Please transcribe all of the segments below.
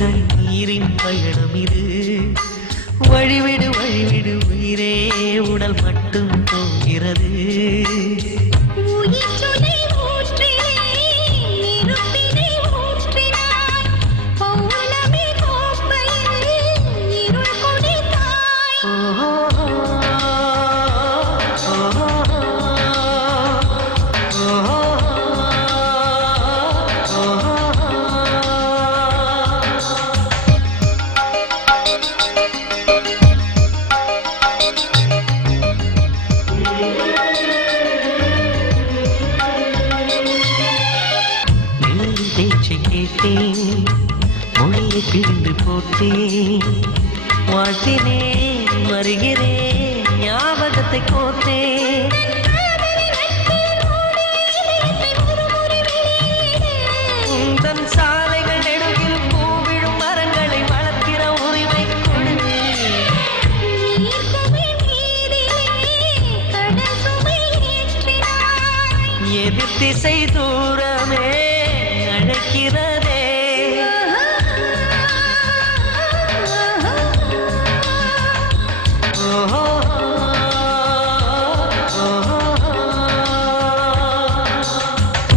கண்ணீரின் பயணம் இது. வழிவிடு வழிவிடு உயிரே, உடல் மட்டும் போகிறது. பேச்சை கேட்டேன், மொழியை பிரிந்து போட்டேன். வாழ்த்தினேன், மறுகிறேன், ஞாபகத்தை கோத்தேன். உந்தன் சாலைகள் நெடுகில் பூவிழும் மரங்களை வளர்க்கிற உரிமை கொடு. எதிர் திசை தூரமே அழைக்கிறதே.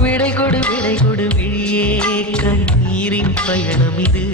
விடை கொடு விடை கொடு விழியே, கண்ணீரின் பயணம் இது.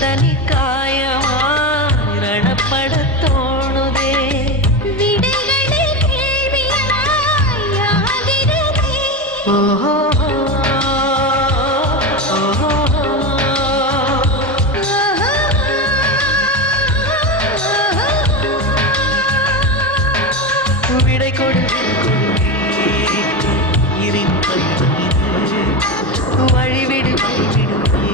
தனி காயமா ரணப்பட தோணுதே. ஓஹோ விடை கொடு வழிவிடு வழிவிடு